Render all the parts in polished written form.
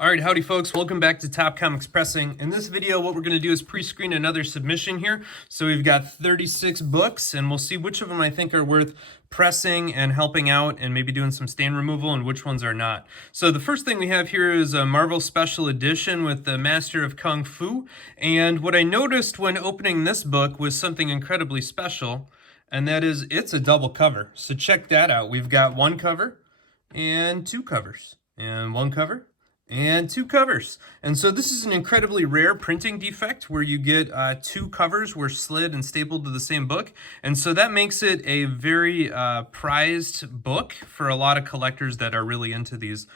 Alright, howdy folks, welcome back to Top Comics Pressing. In this video, what we're going to do is pre-screen another submission here. So we've got 36 books, and we'll see which of them I think are worth pressing and helping out and maybe doing some stain removal and which ones are not. So the first thing we have here is a Marvel Special Edition with the Master of Kung Fu. And what I noticed when opening this book was something incredibly special, and that is it's a double cover. So check that out. We've got one cover and two covers, and one cover and two covers. And so this is an incredibly rare printing defect where you get two covers were slid and stapled to the same book. And so that makes it a very prized book for a lot of collectors that are really into these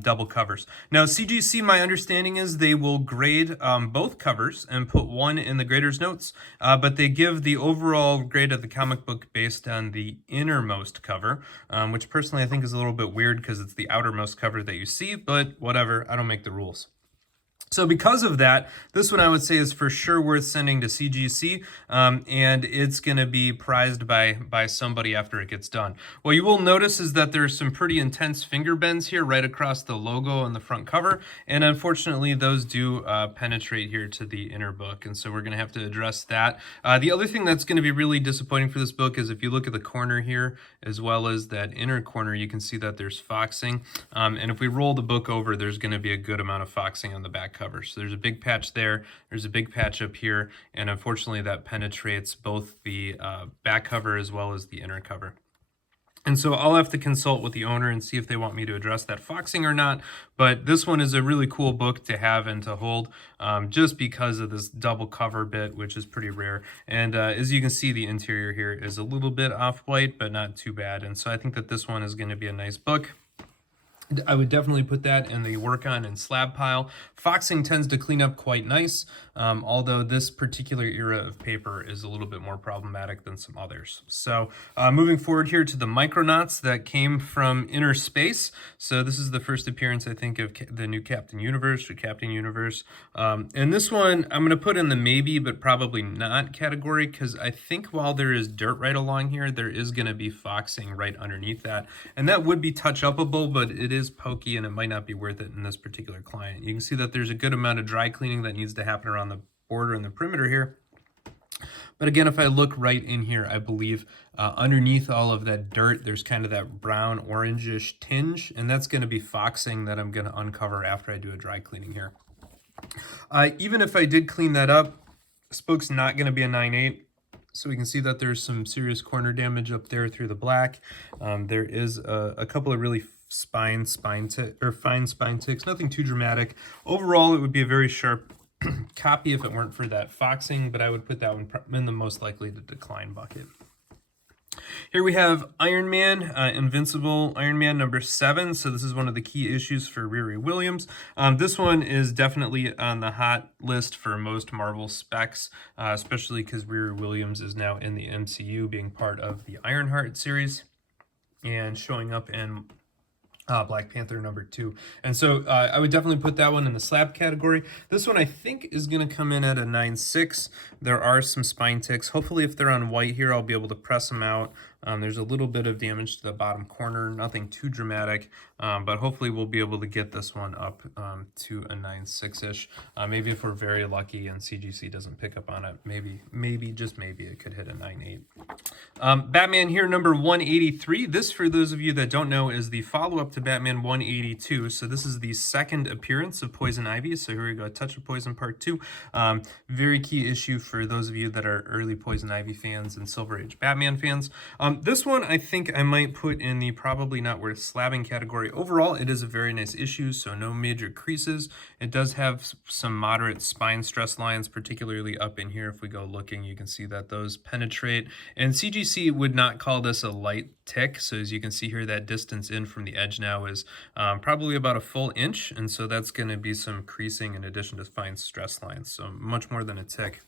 double covers. Now, CGC, my understanding is they will grade both covers and put one in the grader's notes, but they give the overall grade of the comic book based on the innermost cover, which personally I think is a little bit weird because it's the outermost cover that you see, but whatever, I don't make the rules. So because of that, this one I would say is for sure worth sending to CGC, and it's going to be prized by somebody after it gets done. What you will notice is that there's some pretty intense finger bends here right across the logo on the front cover, and unfortunately those do penetrate here to the inner book, and so we're going to have to address that. The other thing that's going to be really disappointing for this book is if you look at the corner here, as well as that inner corner, you can see that there's foxing, and if we roll the book over, there's going to be a good amount of foxing on the back cover. So there's a big patch there, there's a big patch up here, and unfortunately that penetrates both the back cover as well as the inner cover. And so I'll have to consult with the owner and see if they want me to address that foxing or not. But this one is a really cool book to have and to hold just because of this double cover bit, which is pretty rare. And as you can see, the interior here is a little bit off-white, but not too bad. And so I think that this one is going to be a nice book. I would definitely put that in the work on and slab pile. Foxing tends to clean up quite nice, although this particular era of paper is a little bit more problematic than some others. So moving forward here to the Micronauts that came from inner space. So this is the first appearance, I think, of the new Captain Universe or Captain Universe. And this one I'm going to put in the maybe but probably not category because I think while there is dirt right along here, there is going to be foxing right underneath that. And that would be touch-upable, but it is pokey and it might not be worth it in this particular client. You can see that there's a good amount of dry cleaning that needs to happen around the border and the perimeter here. But again, if I look right in here, I believe underneath all of that dirt, there's kind of that brown orangish tinge, and that's going to be foxing that I'm going to uncover after I do a dry cleaning here. Even if I did clean that up, this book's not going to be a 9/8. So we can see that there's some serious corner damage up there through the black. There is a couple of really fine spine ticks, nothing too dramatic. Overall, it would be a very sharp copy if it weren't for that foxing, but I would put that one in the most likely to decline bucket. Here we have Iron Man, Invincible Iron Man number 7. So this is one of the key issues for Riri Williams. This one is definitely on the hot list for most Marvel specs, especially because Riri Williams is now in the MCU, being part of the Ironheart series and showing up in Black Panther number 2. And so I would definitely put that one in the slab category. This one I think is going to come in at a 9/6. There are some spine ticks. Hopefully if they're on white here, I'll be able to press them out. There's a little bit of damage to the bottom corner, nothing too dramatic, but hopefully we'll be able to get this one up to a 9/6-ish. Maybe if we're very lucky and CGC doesn't pick up on it, maybe, just maybe it could hit a 9/8. Batman here, number 183. This, for those of you that don't know, is the follow-up to Batman 182. So this is the second appearance of Poison Ivy. So here we go, Touch of Poison Part 2. Very key issue for those of you that are early Poison Ivy fans and Silver Age Batman fans. This one I think I might put in the probably not worth slabbing category. Overall, it is a very nice issue, so no major creases. It does have some moderate spine stress lines, particularly up in here. If we go looking, you can see that those penetrate. And CGC would not call this a light tick. So as you can see here, that distance in from the edge now is probably about a full inch. And so that's going to be some creasing in addition to fine stress lines. So much more than a tick.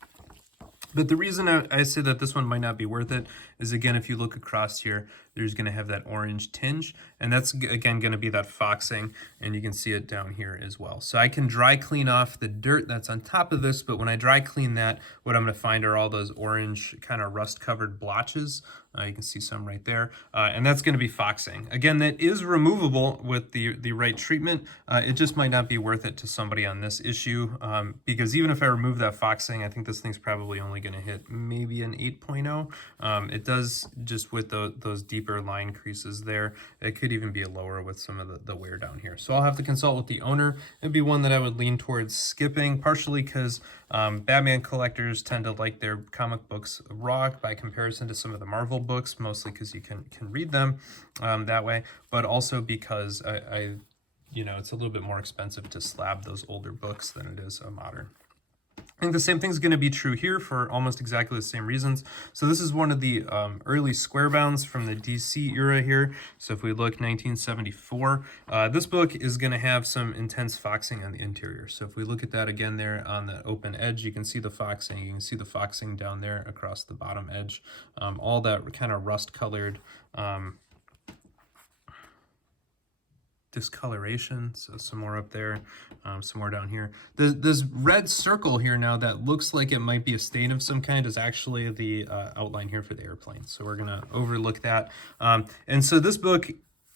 But the reason I say that this one might not be worth it is, again, if you look across here, there's going to have that orange tinge, and that's again going to be that foxing, and you can see it down here as well. So I can dry clean off the dirt that's on top of this, but when I dry clean that, what I'm going to find are all those orange kind of rust covered blotches. You can see some right there, and that's going to be foxing. Again, that is removable with the right treatment. It just might not be worth it to somebody on this issue, because even if I remove that foxing, I think this thing's probably only going to hit maybe an 8.0. It does, just with those deeper line creases there. It could even be a lower with some of the wear down here. So I'll have to consult with the owner. It'd be one that I would lean towards skipping, partially because Batman collectors tend to like their comic books raw by comparison to some of the Marvel books, mostly because you can read them that way, but also because I you know, it's a little bit more expensive to slab those older books than it is a modern. I think the same thing's going to be true here for almost exactly the same reasons. So this is one of the early square bounds from the DC era here. So if we look 1974, this book is going to have some intense foxing on the interior. So if we look at that again there on the open edge, you can see the foxing. You can see the foxing down there across the bottom edge. All that kind of rust colored discoloration, so some more up there, some more down here. This red circle here now that looks like it might be a stain of some kind is actually the outline here for the airplane. So we're gonna overlook that. And so this book,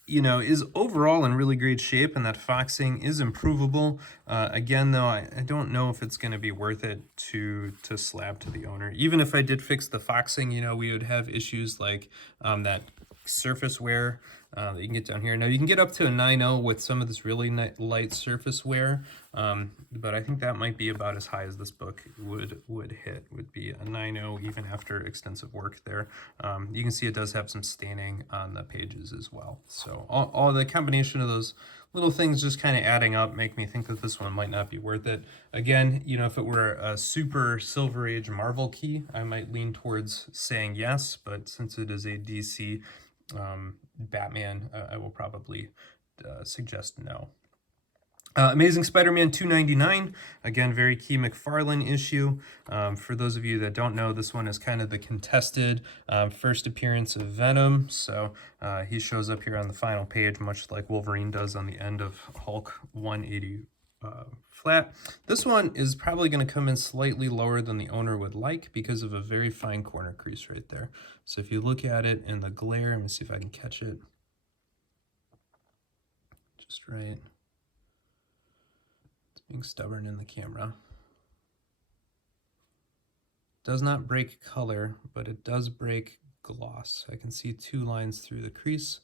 you know, is overall in really great shape, and that foxing is improvable. Again, though, I don't know if it's going to be worth it to slab to the owner. Even if I did fix the foxing, you know, we would have issues like that surface wear that you can get down here. Now you can get up to a 9.0 with some of this really light surface wear, but I think that might be about as high as this book would hit, would be a 9.0 even after extensive work there. You can see it does have some staining on the pages as well. So all the combination of those little things just kind of adding up make me think that this one might not be worth it. Again, you know, if it were a super Silver Age Marvel key, I might lean towards saying yes, but since it is a DC Batman, I will probably suggest no. Amazing Spider-Man 299, again, very key McFarlane issue. For those of you that don't know, this one is kind of the contested first appearance of Venom. So he shows up here on the final page, much like Wolverine does on the end of Hulk 180 flat. This one is probably going to come in slightly lower than the owner would like because of a very fine corner crease right there. So if you look at it in the glare, let me see if I can catch it just right. It's being stubborn in the camera. Does not break color, but it does break gloss. I can see two lines through the crease.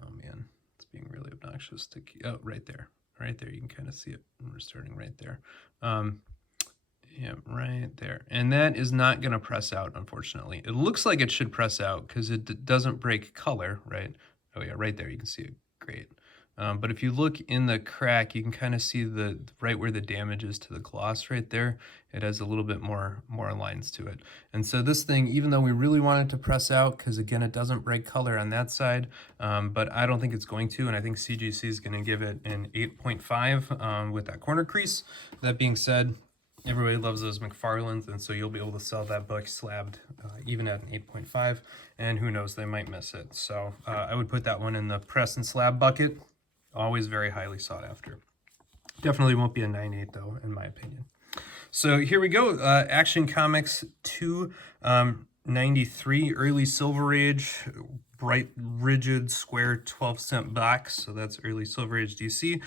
Oh man, it's being really obnoxious to keep. Oh, right there. Right there, you can kind of see it. We're starting right there. Yeah, right there. And that is not going to press out, unfortunately. It looks like it should press out because it doesn't break color, right? Oh yeah, right there, you can see it. Great. But if you look in the crack, you can kind of see the right where the damage is to the gloss right there. It has a little bit more lines to it. And so this thing, even though we really want it to press out, because again, it doesn't break color on that side, but I don't think it's going to, and I think CGC is going to give it an 8.5 with that corner crease. That being said, everybody loves those McFarlanes, and so you'll be able to sell that book slabbed even at an 8.5, and who knows, they might miss it. So I would put that one in the press and slab bucket. Always very highly sought after. Definitely won't be a 9.8 though, in my opinion. So here we go. Action Comics 293, early Silver Age, bright, rigid, square 12-cent box. So that's early Silver Age DC.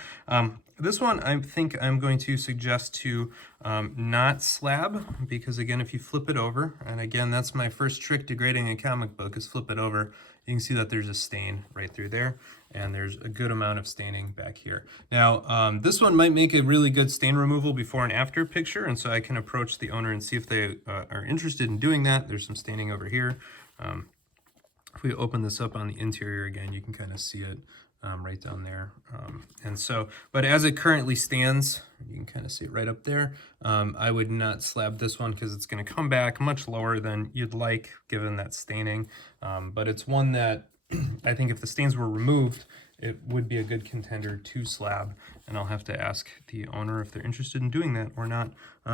This one I think I'm going to suggest to not slab, because again, if you flip it over, and again, that's my first trick to grading a comic book is flip it over. You can see that there's a stain right through there, and there's a good amount of staining back here. Now, this one might make a really good stain removal before and after picture, and so I can approach the owner and see if they are interested in doing that. There's some staining over here. If we open this up on the interior again, you can kind of see it right down there. And so, but as it currently stands, you can kind of see it right up there. I would not slab this one because it's going to come back much lower than you'd like given that staining. But it's one that I think if the stains were removed, it would be a good contender to slab, and I'll have to ask the owner if they're interested in doing that or not.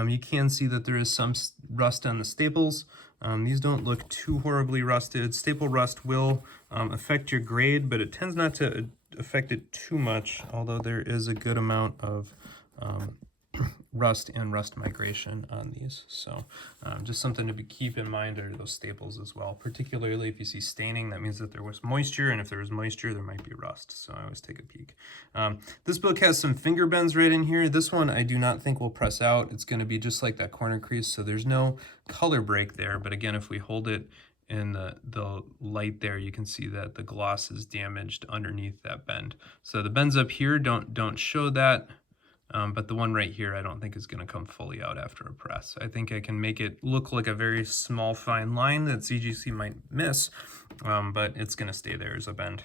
You can see that there is some rust on the staples. These don't look too horribly rusted. Staple rust will affect your grade, but it tends not to affect it too much, although there is a good amount of rust and rust migration on these. So just something to keep in mind are those staples as well. Particularly if you see staining, that means that there was moisture, and if there was moisture, there might be rust. So I always take a peek. This book has some finger bends right in here. This one I do not think will press out. It's going to be just like that corner crease, so there's no color break there. But again, if we hold it in the light there, you can see that the gloss is damaged underneath that bend. So the bends up here don't show that. But the one right here I don't think is going to come fully out after a press. I think I can make it look like a very small fine line that CGC might miss, but it's going to stay there as a bend.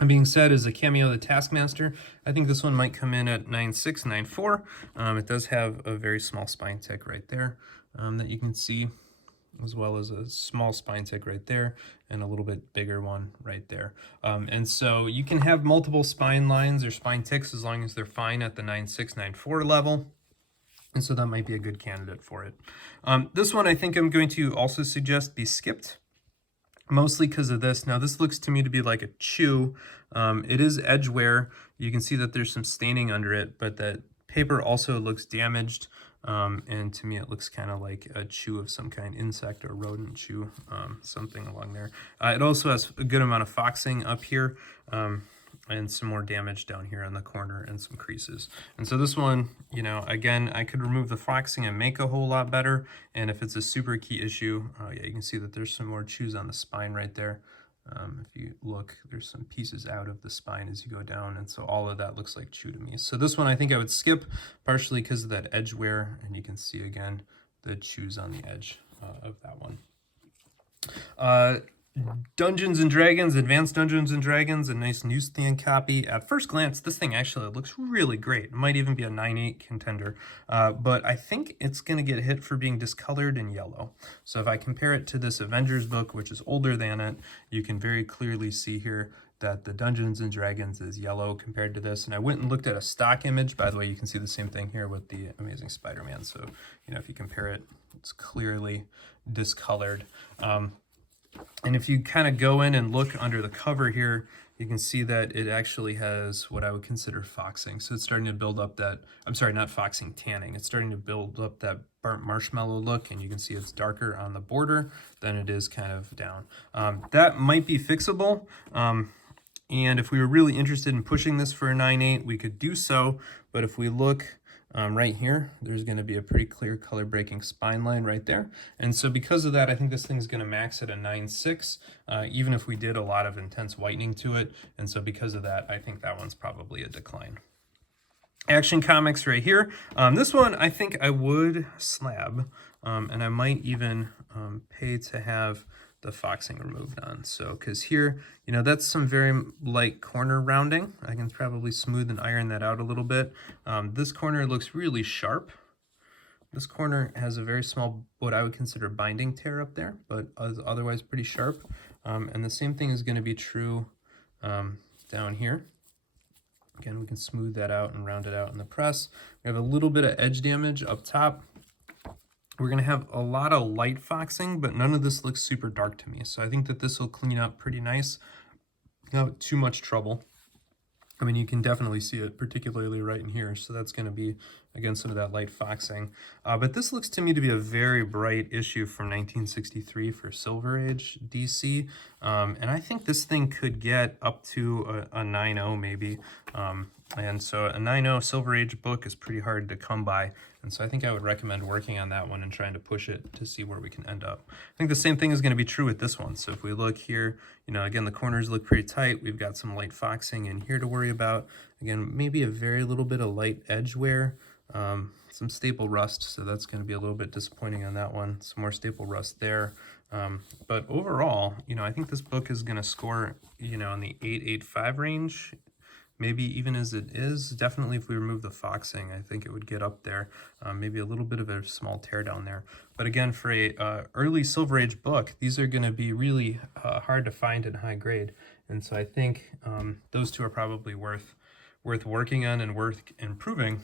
That being said, as a cameo of the Taskmaster, I think this one might come in at 9.6, 9.4. It does have a very small spine tick right there that you can see, as well as a small spine tick right there and a little bit bigger one right there. And so you can have multiple spine lines or spine ticks as long as they're fine at the 9.6, 9.4 level. And so that might be a good candidate for it. This one I think I'm going to also suggest be skipped, mostly because of this. Now this looks to me to be like a chew. It is edge wear. You can see that there's some staining under it, but that paper also looks damaged. And to me it looks kind of like a chew of some kind, insect or rodent chew, something along there. It also has a good amount of foxing up here, and some more damage down here on the corner and some creases. And so this one, you know, again, I could remove the foxing and make a whole lot better. And if it's a super key issue, yeah, you can see that there's some more chews on the spine right there. If you look, there's some pieces out of the spine as you go down, and so all of that looks like chew to me. So this one I think I would skip, partially because of that edge wear, and you can see again the chews on the edge of that one. Dungeons and Dragons, Advanced Dungeons and Dragons, a nice newsstand copy. At first glance, this thing actually looks really great. It might even be a 9.8 contender, but I think it's going to get hit for being discolored and yellow. So if I compare it to this Avengers book, which is older than it, you can very clearly see here that the Dungeons and Dragons is yellow compared to this. And I went and looked at a stock image. By the way, you can see the same thing here with the Amazing Spider-Man. So, you know, if you compare it, it's clearly discolored. And if you kind of go in and look under the cover here, you can see that it actually has what I would consider foxing. So it's starting to build up that, I'm sorry, not foxing, tanning. It's starting to build up that burnt marshmallow look, and you can see it's darker on the border than it is kind of down. That might be fixable. And if we were really interested in pushing this for a 9.8, we could do so. But if we look right here, there's going to be a pretty clear color breaking spine line right there. And so because of that, I think this thing's going to max at a 9.6, even if we did a lot of intense whitening to it. And so because of that, I think that one's probably a decline. Action Comics right here. This one I think I would slab, and I might even pay to have the foxing removed on. So because here, you know, that's some very light corner rounding. I can probably smooth and iron that out a little bit. This corner looks really sharp. This corner has a very small, what I would consider binding tear up there, but otherwise pretty sharp. And the same thing is going to be true down here. Again, we can smooth that out and round it out in the press. We have a little bit of edge damage up top. We're going to have a lot of light foxing, but none of this looks super dark to me. So I think that this will clean up pretty nice. Not too much trouble. I mean, you can definitely see it, particularly right in here. So that's going to be, again, some of that light foxing. But this looks to me to be a very bright issue from 1963 for Silver Age DC. And I think this thing could get up to a 9.0 maybe. And so a 9.0 Silver Age book is pretty hard to come by. And so I think I would recommend working on that one and trying to push it to see where we can end up. I think the same thing is going to be true with this one. So if we look here, you know, again, the corners look pretty tight. We've got some light foxing in here to worry about. Again, maybe a very little bit of light edge wear, some staple rust. So that's going to be a little bit disappointing on that one. Some more staple rust there. But overall, you know, I think this book is going to score, you know, in the 8.85 range. Maybe even as it is, definitely if we remove the foxing, I think it would get up there. Maybe a little bit of a small tear down there. But again, for a early Silver Age book, these are going to be really hard to find in high grade. And so I think those two are probably worth working on and worth improving,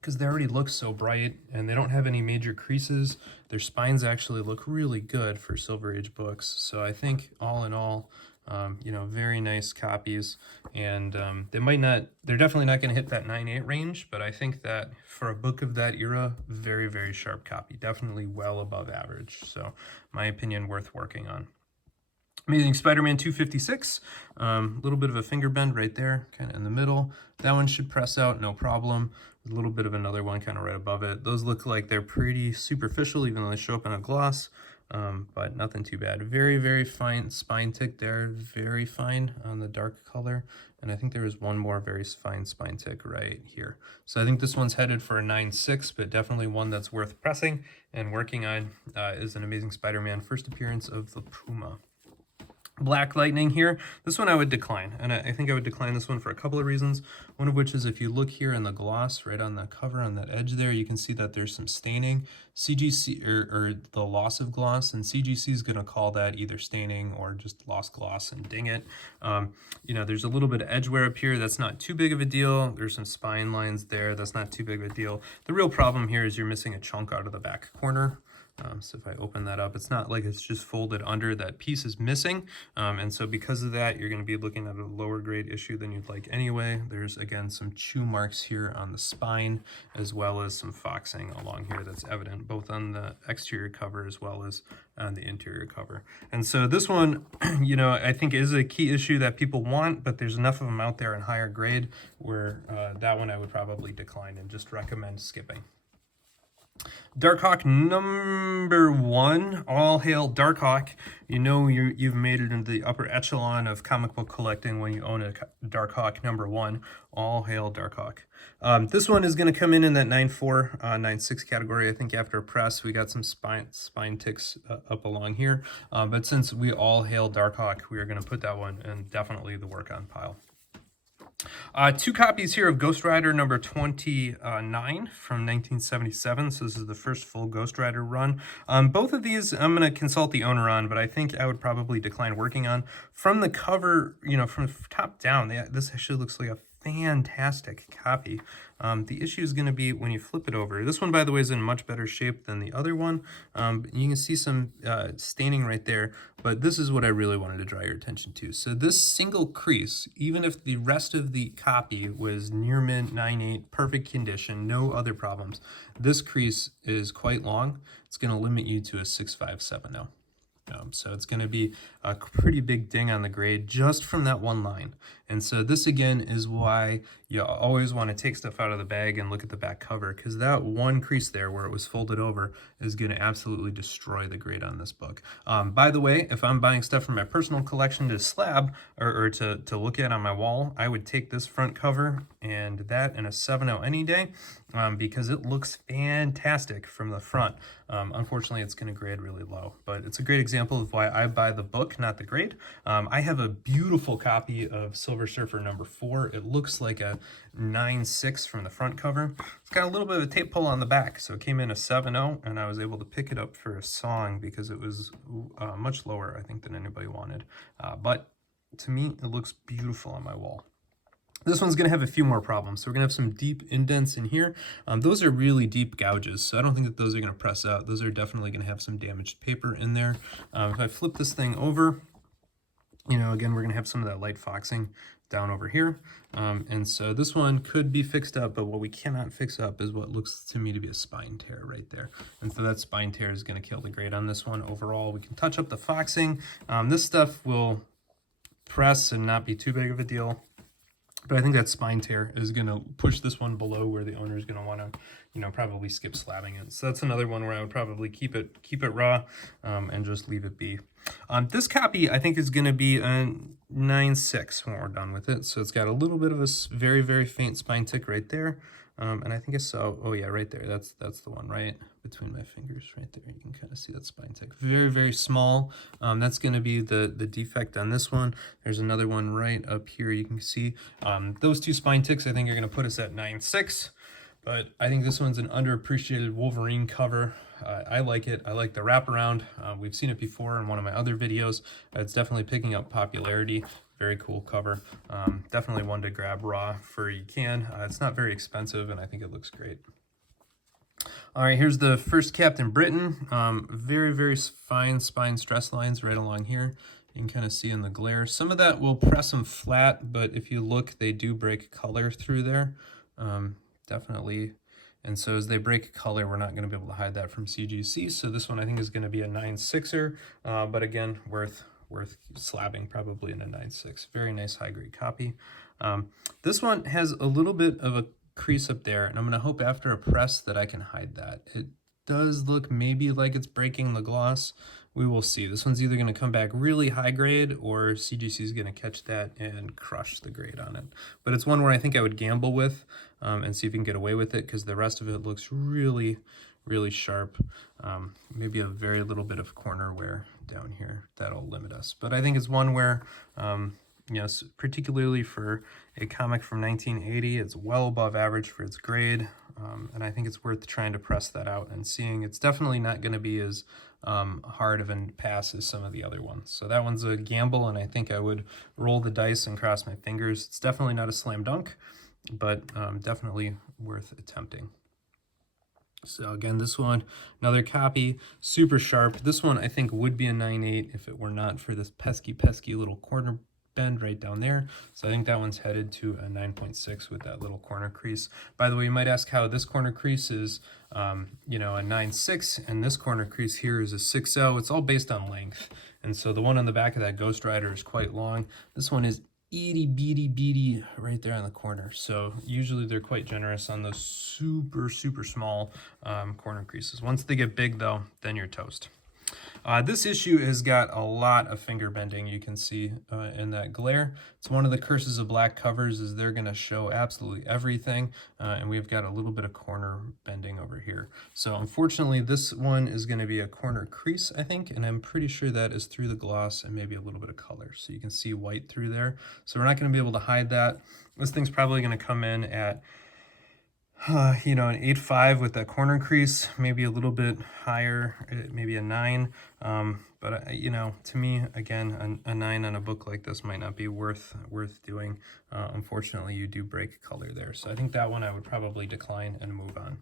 because they already look so bright and they don't have any major creases. Their spines actually look really good for Silver Age books. So I think all in all, you know, very nice copies. And they're definitely not going to hit that 9.8 range, but I think that for a book of that era, very, very sharp copy. Definitely well above average. So my opinion, worth working on. Amazing Spider-Man 256, a little bit of a finger bend right there, kind of in the middle. That one should press out, no problem. A little bit of another one kind of right above it. Those look like they're pretty superficial, even though they show up in a gloss, but nothing too bad. Very, very fine spine tick there, very fine on the dark color. And I think there is one more very fine spine tick right here. So I think this one's headed for a 9.6, but definitely one that's worth pressing and working on. Is an Amazing Spider-Man first appearance of the Puma. Black Lightning here. This one I would decline, and I think I would decline this one for a couple of reasons. One of which is if you look here in the gloss, right on the cover, on that edge there, you can see that there's some staining. CGC, or the loss of gloss, and CGC is going to call that either staining or just lost gloss and ding it. You know, there's a little bit of edge wear up here. That's not too big of a deal. There's some spine lines there. That's not too big of a deal. The real problem here is you're missing a chunk out of the back corner. So if I open that up, it's not like it's just folded under. That piece is missing, and so because of that, you're going to be looking at a lower grade issue than you'd like anyway. There's again some chew marks here on the spine, as well as some foxing along here that's evident both on the exterior cover as well as on the interior cover. And so this one, you know, I think is a key issue that people want, but there's enough of them out there in higher grade where that one I would probably decline and just recommend skipping. Darkhawk #1, all hail Darkhawk. You know you've made it into the upper echelon of comic book collecting when you own a Darkhawk #1. All hail Darkhawk. This one is going to come in that 9.4, 9.6 category. I think after a press, we got some spine ticks up along here. But since we all hail Darkhawk, we are going to put that one in definitely the work on pile. Two copies here of Ghost Rider number 29 from 1977. So this is the first full Ghost Rider run. Both of these I'm going to consult the owner on, but I think I would probably decline working on. From the cover, you know, from top down, this actually looks like a fantastic copy. The issue is going to be when you flip it over. This one, by the way, is in much better shape than the other one. You can see some staining right there, but this is what I really wanted to draw your attention to. So this single crease, even if the rest of the copy was near mint 9.8, perfect condition, no other problems, this crease is quite long. It's going to limit you to a 6.570. So it's going to be a pretty big ding on the grade just from that one line. And so this again is why you always want to take stuff out of the bag and look at the back cover, because that one crease there where it was folded over is going to absolutely destroy the grade on this book. By the way, if I'm buying stuff from my personal collection to slab or to look at on my wall, I would take this front cover and that in a 7.0 any day, because it looks fantastic from the front. Unfortunately, it's going to grade really low, but it's a great example of why I buy the book, not the grade. I have a beautiful copy of Silver Surfer #4. It looks like a 9.6 from the front cover. It's got a little bit of a tape pull on the back, so it came in a 7.0, and I was able to pick it up for a song because it was much lower, I think, than anybody wanted. But to me, it looks beautiful on my wall. This one's going to have a few more problems. So we're going to have some deep indents in here. Those are really deep gouges, so I don't think that those are going to press out. Those are definitely going to have some damaged paper in there. If I flip this thing over, you know, again, we're going to have some of that light foxing down over here. And so this one could be fixed up, but what we cannot fix up is what looks to me to be a spine tear right there. And so that spine tear is going to kill the grade on this one. Overall, we can touch up the foxing. This stuff will press and not be too big of a deal. But I think that spine tear is going to push this one below where the owner is going to want to, you know, probably skip slabbing it. So that's another one where I would probably keep it raw and just leave it be. This copy I think is going to be a 9.6 when we're done with it. So it's got a little bit of a very, very faint spine tick right there. And I think I saw, oh yeah, right there. That's the one right between my fingers right there. You can kind of see that spine tick. Very, very small. That's going to be the defect on this one. There's another one right up here. You can see those two spine ticks I think are going to put us at 9.6. But I think this one's an underappreciated Wolverine cover. I like it. I like the wraparound. We've seen it before in one of my other videos. It's definitely picking up popularity. Very cool cover. Definitely one to grab raw for you can. It's not very expensive, and I think it looks great. All right, here's the first Captain Britain. Very, very fine spine stress lines right along here. You can kind of see in the glare. Some of that will press them flat, but if you look, they do break color through there. Definitely. And so as they break color, we're not going to be able to hide that from CGC. So this one I think is going to be a 9.6er, but again, worth slabbing probably in a 9.6. Very nice high grade copy. This one has a little bit of a crease up there, and I'm going to hope after a press that I can hide that. It does look maybe like it's breaking the gloss. We will see. This one's either going to come back really high grade or CGC is going to catch that and crush the grade on it. But it's one where I think I would gamble with and see if you can get away with it, because the rest of it looks really, really sharp. Maybe a very little bit of corner wear down here. That'll limit us. But I think it's one where, yes, particularly for a comic from 1980, it's well above average for its grade. And I think it's worth trying to press that out and seeing. It's definitely not going to be as hard of a pass as some of the other ones. So that one's a gamble, and I think I would roll the dice and cross my fingers. It's definitely not a slam dunk, but definitely worth attempting. So again, this one, another copy, super sharp. This one I think would be a 9.8 if it were not for this pesky little corner bend right down there. So I think that one's headed to a 9.6 with that little corner crease. By the way, you might ask how this corner crease is, you know, a 9.6, and this corner crease here is a 6.0. It's all based on length. And so the one on the back of that Ghost Rider is quite long. This one is itty bitty right there on the corner. So usually they're quite generous on those super small corner creases. Once they get big though, then you're toast. This issue has got a lot of finger bending, you can see in that glare. It's one of the curses of black covers, is they're going to show absolutely everything, and we've got a little bit of corner bending over here. So unfortunately, this one is going to be a corner crease, I think, and I'm pretty sure that is through the gloss and maybe a little bit of color. So you can see white through there. So we're not going to be able to hide that. This thing's probably going to come in at you know, an 8.5 with that corner crease, maybe a little bit higher, maybe a 9. But you know, to me, again, a 9 on a book like this might not be worth doing. Unfortunately, you do break color there. So I think that one I would probably decline and move on.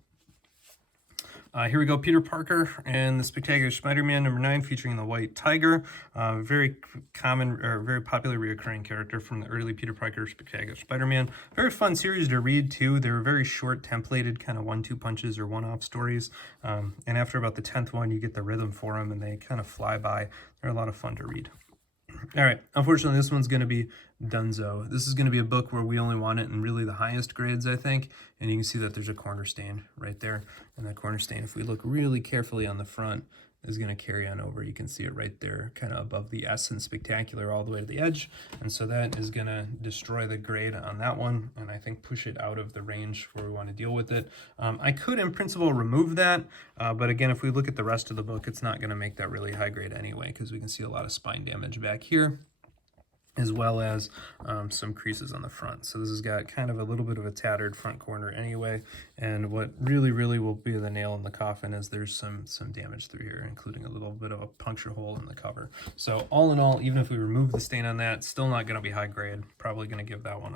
Here we go, Peter Parker and the Spectacular Spider-Man #9, featuring the White Tiger. Very common, or very popular reoccurring character from the early Peter Parker Spectacular Spider-Man. Very fun series to read too. They were very short, templated, kind of 1-2 punches or one-off stories. And after about the 10th one, you get the rhythm for them, and they kind of fly by. They're a lot of fun to read. All right, unfortunately, this one's going to be Dunzo. This is going to be a book where we only want it in really the highest grades, I think. And you can see that there's a corner stain right there. And that corner stain, if we look really carefully on the front, is going to carry on over. You can see it right there, kind of above the S in Spectacular all the way to the edge. And so that is going to destroy the grade on that one, and I think push it out of the range where we want to deal with it. I could, in principle, remove that, but again, if we look at the rest of the book, it's not going to make that really high grade anyway, because we can see a lot of spine damage back here, as well as some creases on the front. So this has got kind of a little bit of a tattered front corner anyway, and what really will be the nail in the coffin is there's some damage through here, including a little bit of a puncture hole in the cover. So all in all, even if we remove the stain on that, still not going to be high grade. Probably going to give that one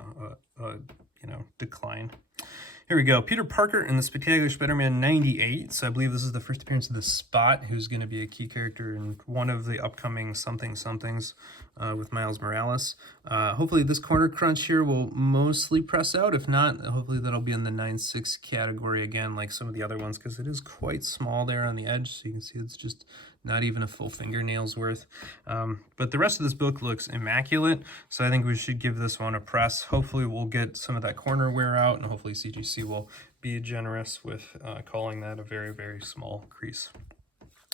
a you know, decline. Here we go, Peter Parker and the Spectacular Spider-Man '98. So I believe this is the first appearance of the Spot, who's going to be a key character in one of the upcoming somethings with Miles Morales. Hopefully this corner crunch here will mostly press out. If not, hopefully that'll be in the 9.6 category again, like some of the other ones, because it is quite small there on the edge. So you can see it's just not even a full fingernail's worth. But the rest of this book looks immaculate, so I think we should give this one a press. Hopefully we'll get some of that corner wear out, and hopefully CGC will be generous with calling that a very small crease.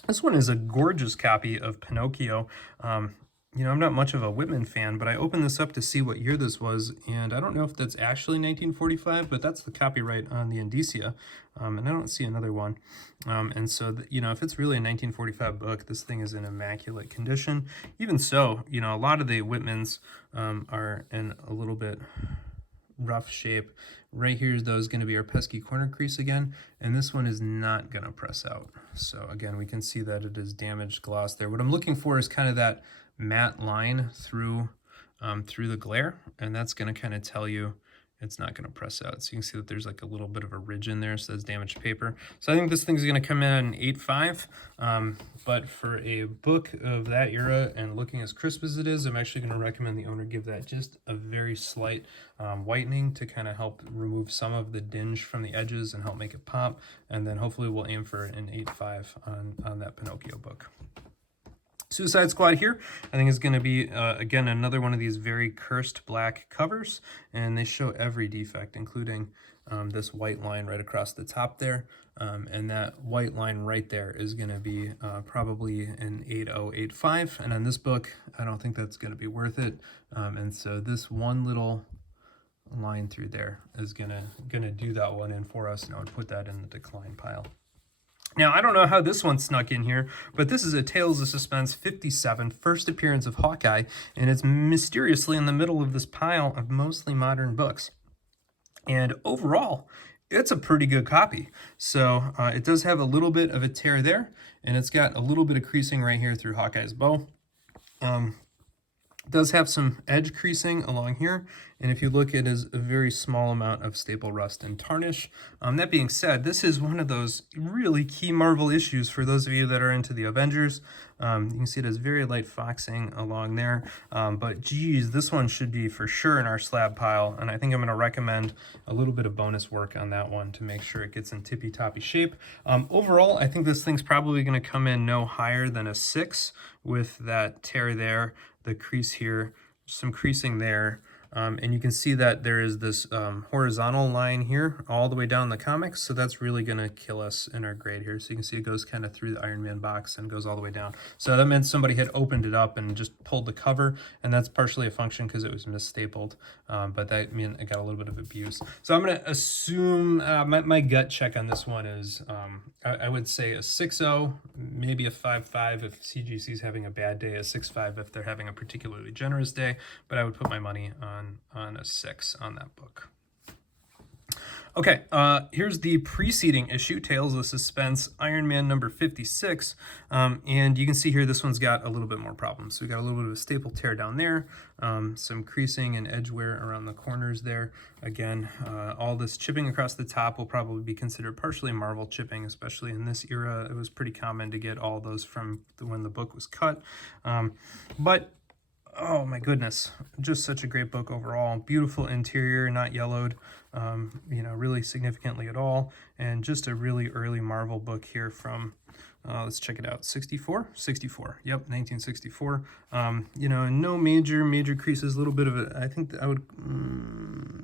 This one is a gorgeous copy of Pinocchio. You know, I'm not much of a Whitman fan, but I opened this up to see what year this was, and I don't know if that's actually 1945, but that's the copyright on the indicia, and I don't see another one. And so, you know, if it's really a 1945 book, this thing is in immaculate condition. Even so, you know, a lot of the Whitmans are in a little bit rough shape, Right here, though, is going to be our pesky corner crease again, and this one is not going to press out. So again, we can see that it is damaged gloss there. What I'm looking for is kind of that matte line through the glare, and that's going to kind of tell you it's not going to press out. So you can see that there's like a little bit of a ridge in there, so that's damaged paper. So I think this thing's going to come in at an 8.5, but for a book of that era and looking as crisp as it is, I'm actually going to recommend the owner give that just a very slight whitening to kind of help remove some of the dinge from the edges and help make it pop. And then hopefully we'll aim for an 8.5 on that Pinocchio book. Suicide Squad here, I think is going to be, again, another one of these very cursed black covers, and they show every defect, including this white line right across the top there, and that white line right there is going to be probably an 8.0, 8.5, and on this book, I don't think that's going to be worth it, and so this one little line through there is gonna do that one in for us, and I would put that in the decline pile. Now, I don't know how this one snuck in here, but this is a Tales of Suspense 57, first appearance of Hawkeye, and it's mysteriously in the middle of this pile of mostly modern books. And overall, it's a pretty good copy. So it does have a little bit of a tear there, and it's got a little bit of creasing right here through Hawkeye's bow. It does have some edge creasing along here, and if you look, it is a very small amount of staple rust and tarnish. That being said, this is one of those really key Marvel issues for those of you that are into the Avengers. You can see it has very light foxing along there, but geez, this one should be for sure in our slab pile, and I think I'm going to recommend a little bit of bonus work on that one to make sure it gets in tippy-toppy shape. Overall, I think this thing's probably going to come in no higher than a 6 with that tear there, the crease here, some creasing there, and you can see that there is this horizontal line here all the way down the comics, so that's really going to kill us in our grade here. So you can see it goes kind of through the Iron Man box and goes all the way down. So that meant somebody had opened it up and just pulled the cover, and that's partially a function because it was misstapled, but that meant it got a little bit of abuse. So I'm going to assume, my gut check on this one is, I would say a 6.0, maybe a 5.5 if CGC is having a bad day, a 6.5 if they're having a particularly generous day, but I would put my money on a 6 on that book. Okay, here's the preceding issue, Tales of Suspense, Iron Man number 56, and you can see here this one's got a little bit more problems. So we got a little bit of a staple tear down there, some creasing and edge wear around the corners there. Again, all this chipping across the top will probably be considered partially Marvel chipping, especially in this era. It was pretty common to get all those from when the book was cut, but oh my goodness, just such a great book overall. Beautiful interior, not yellowed, you know, really significantly at all. And just a really early Marvel book here from, let's check it out, 64? 64, yep, 1964. You know, no major creases, a little bit of a, I think I would,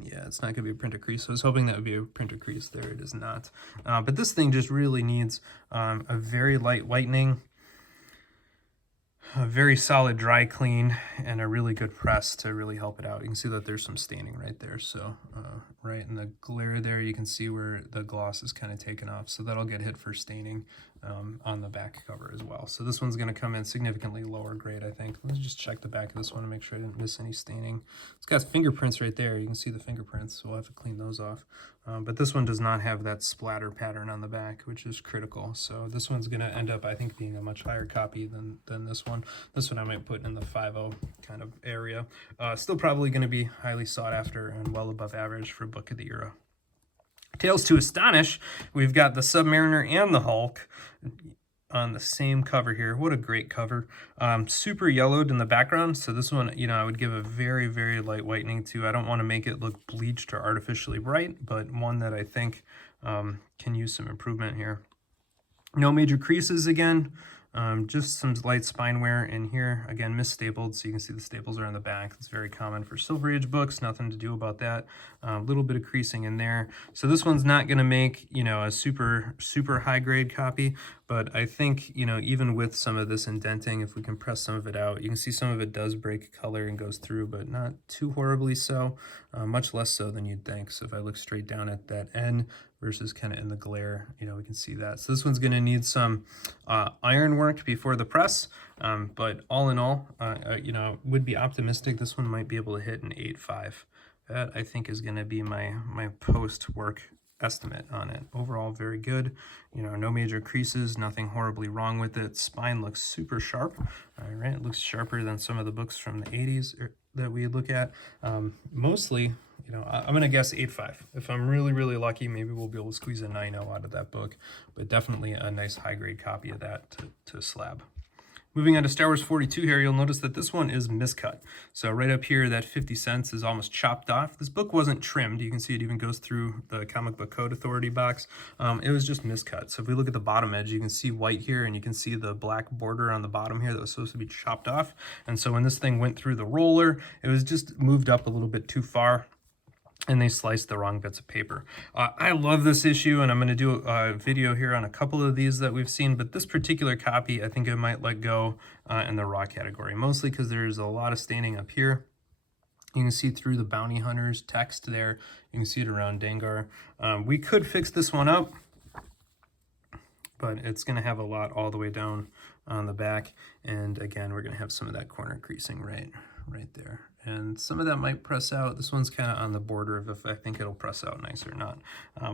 yeah, it's not gonna be a printer crease. So I was hoping that would be a printer crease. There it is not. But this thing just really needs a very light whitening, a very solid dry clean, and a really good press to really help it out. You can see that there's some staining right there. So right in the glare there, you can see where the gloss is kind of taken off. So that'll get hit for staining on the back cover as well. So this one's going to come in significantly lower grade, I think. Let's just check the back of this one to make sure I didn't miss any staining. It's got fingerprints right there. You can see the fingerprints, so we'll have to clean those off. But this one does not have that splatter pattern on the back, which is critical. So this one's going to end up, I think, being a much higher copy than this one. This one I might put in the 5.0 kind of area. Still probably going to be highly sought after and well above average for book of the era. Tales to Astonish, we've got the Submariner and the Hulk on the same cover here. What a great cover. Super yellowed in the background, so this one, you know, I would give a very light whitening to. I don't want to make it look bleached or artificially bright, but one that I think can use some improvement here. No major creases again. Just some light spine wear in here. Again, misstapled, so you can see the staples are on the back. It's very common for Silver Age books, nothing to do about that. A little bit of creasing in there. So this one's not going to make, you know, a super high grade copy, but I think, you know, even with some of this indenting, if we can press some of it out, you can see some of it does break color and goes through, but not too horribly so, much less so than you'd think. So if I look straight down at that N versus kind of in the glare, you know, we can see that. So this one's going to need some iron work before the press, but all in all, you know, would be optimistic. This one might be able to hit an 8.5. That I think is going to be my post-work estimate on it. Overall, very good. You know, no major creases, nothing horribly wrong with it. Spine looks super sharp. All right, it looks sharper than some of the books from the 80s that we look at. Mostly, you know, I'm going to guess 8.5. If I'm really lucky, maybe we'll be able to squeeze a 9.0 out of that book, but definitely a nice high-grade copy of that to slab. Moving on to Star Wars 42 here, you'll notice that this one is miscut. So right up here, that 50 cents is almost chopped off. This book wasn't trimmed. You can see it even goes through the Comic Book Code Authority box. It was just miscut. So if we look at the bottom edge, you can see white here, and you can see the black border on the bottom here that was supposed to be chopped off. And so when this thing went through the roller, it was just moved up a little bit too far, and they sliced the wrong bits of paper. I love this issue, and I'm going to do a video here on a couple of these that we've seen, but this particular copy, I think I might let go in the raw category, mostly because there's a lot of staining up here. You can see through the bounty hunters text there. You can see it around Dengar. We could fix this one up, but it's going to have a lot all the way down on the back, and again, we're going to have some of that corner creasing right there. And some of that might press out. This one's kind of on the border of if I think it'll press out nice or not.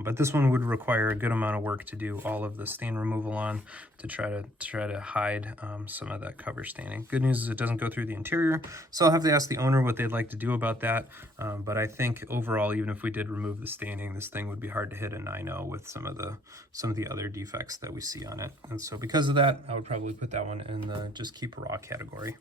But this one would require a good amount of work to do all of the stain removal on to try to hide some of that cover staining. Good news is it doesn't go through the interior, so I'll have to ask the owner what they'd like to do about that. But I think overall, even if we did remove the staining, this thing would be hard to hit a 9.0 with some of the other defects that we see on it. And so because of that, I would probably put that one in the just keep raw category.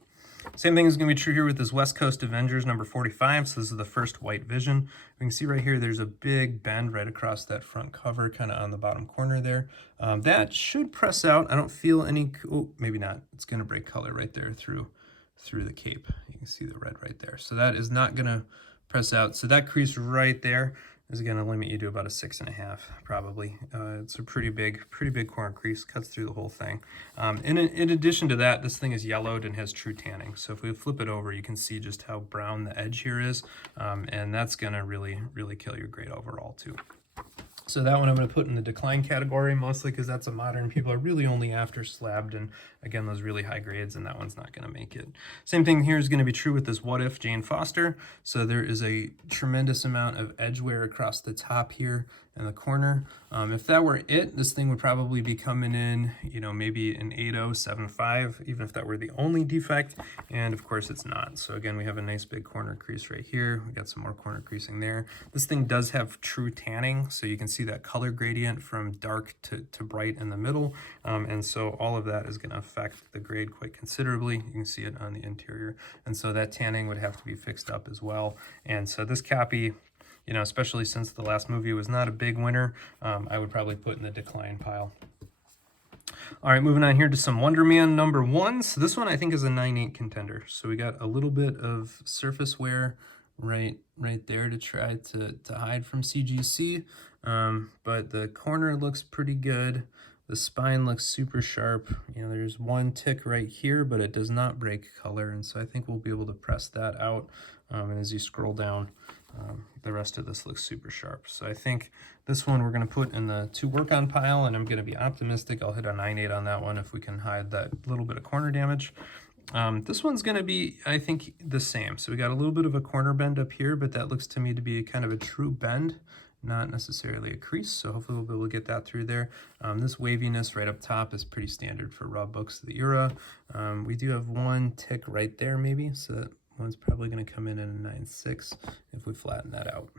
Same thing is going to be true here with this West Coast Avengers number 45. So this is the first white vision. We can see right here there's a big bend right across that front cover, kind of on the bottom corner there. That should press out. I don't feel any, oh, maybe not. It's going to break color right there through the cape. You can see the red right there. So that is not going to press out. So that crease right there is going to limit you to about a 6.5 probably. It's a pretty big corner crease, cuts through the whole thing. In addition to that, this thing is yellowed and has true tanning. So if we flip it over, you can see just how brown the edge here is, and that's going to really kill your grade overall too. So that one I'm going to put in the decline category, mostly because that's a modern. People are really only after slabbed, and again, those really high grades, and that one's not going to make it. Same thing here is going to be true with this What If Jane Foster. So there is a tremendous amount of edge wear across the top here in the corner. If that were it, this thing would probably be coming in, you know, maybe an 8.0, 7.5, even if that were the only defect, and of course it's not. So again, we have a nice big corner crease right here. We got some more corner creasing there. This thing does have true tanning, so you can see that color gradient from dark to bright in the middle, and so all of that is going to affect the grade quite considerably. You can see it on the interior, and so that tanning would have to be fixed up as well. And so this copy, you know, especially since the last movie was not a big winner, I would probably put in the decline pile. All right, moving on here to some Wonder Man number 1. So this one I think is a 9.8 contender. So we got a little bit of surface wear right there to try to hide from CGC, but the corner looks pretty good. The spine looks super sharp. You know, there's one tick right here, but it does not break color, and so I think we'll be able to press that out. And as you scroll down, the rest of this looks super sharp. So I think this one we're going to put in the to work on pile, and I'm going to be optimistic. I'll hit a 9.8 on that one if we can hide that little bit of corner damage. This one's going to be, I think, the same. So we got a little bit of a corner bend up here, but that looks to me to be kind of a true bend, not necessarily a crease, so hopefully we'll be able to get that through there. This waviness right up top is pretty standard for raw books of the era. We do have one tick right there maybe, so that one's probably going to come in at a 9.6 if we flatten that out.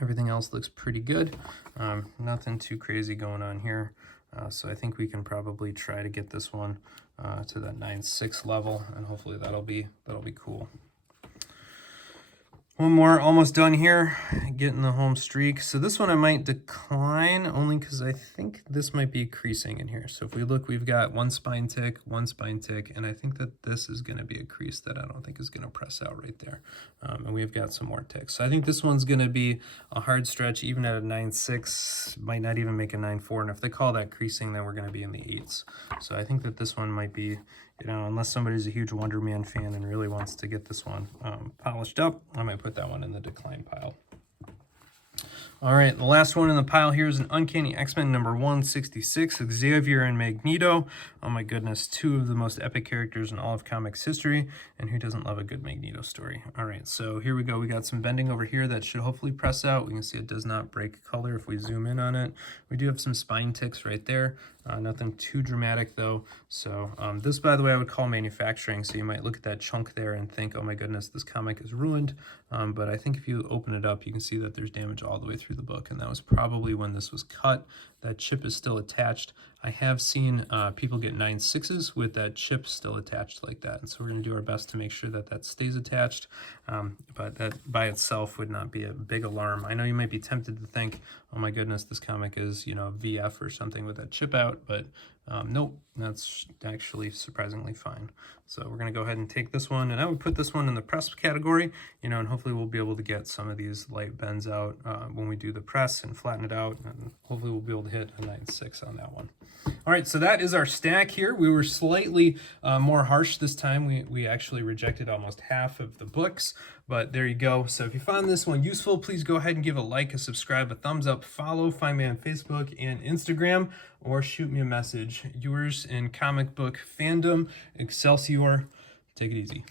Everything else looks pretty good. Nothing too crazy going on here. So I think we can probably try to get this one to that 9.6 level, and hopefully that'll be cool. One more, almost done here, getting the home streak. So this one I might decline only because I think this might be creasing in here. So if we look, we've got one spine tick, and I think that this is going to be a crease that I don't think is going to press out right there. And we've got some more ticks. So I think this one's going to be a hard stretch, even at a 9.6, might not even make a 9.4. And if they call that creasing, then we're going to be in the 8s. So I think that this one might be, you know, unless somebody's a huge Wonder Man fan and really wants to get this one polished up, I might put that one in the decline pile. All right, the last one in the pile here is an Uncanny X-Men number 166, Xavier and Magneto. Oh my goodness, two of the most epic characters in all of comics history, and who doesn't love a good Magneto story? All right, so here we go. We got some bending over here that should hopefully press out. We can see it does not break color if we zoom in on it. We do have some spine ticks right there. Nothing too dramatic though. So this, by the way, I would call manufacturing. So you might look at that chunk there and think, oh my goodness, this comic is ruined. But I think if you open it up, you can see that there's damage all the way through the book. And that was probably when this was cut. That chip is still attached. I have seen people get 9/6s with that chip still attached like that. And so we're going to do our best to make sure that that stays attached. But that by itself would not be a big alarm. I know you might be tempted to think, oh my goodness, this comic is, you know, VF or something with that chip out. But nope, that's actually surprisingly fine. So we're going to go ahead and take this one, and I would put this one in the press category, you know, and hopefully we'll be able to get some of these light bends out when we do the press and flatten it out, and hopefully we'll be able to hit a 9/6 on that one. All right, so that is our stack here. We were slightly more harsh this time. We actually rejected almost half of the books, but there you go. So if you found this one useful, please go ahead and give a like, a subscribe, a thumbs up, follow, find me on Facebook and Instagram, or shoot me a message. Yours in comic book fandom, Excelsior. Take it easy.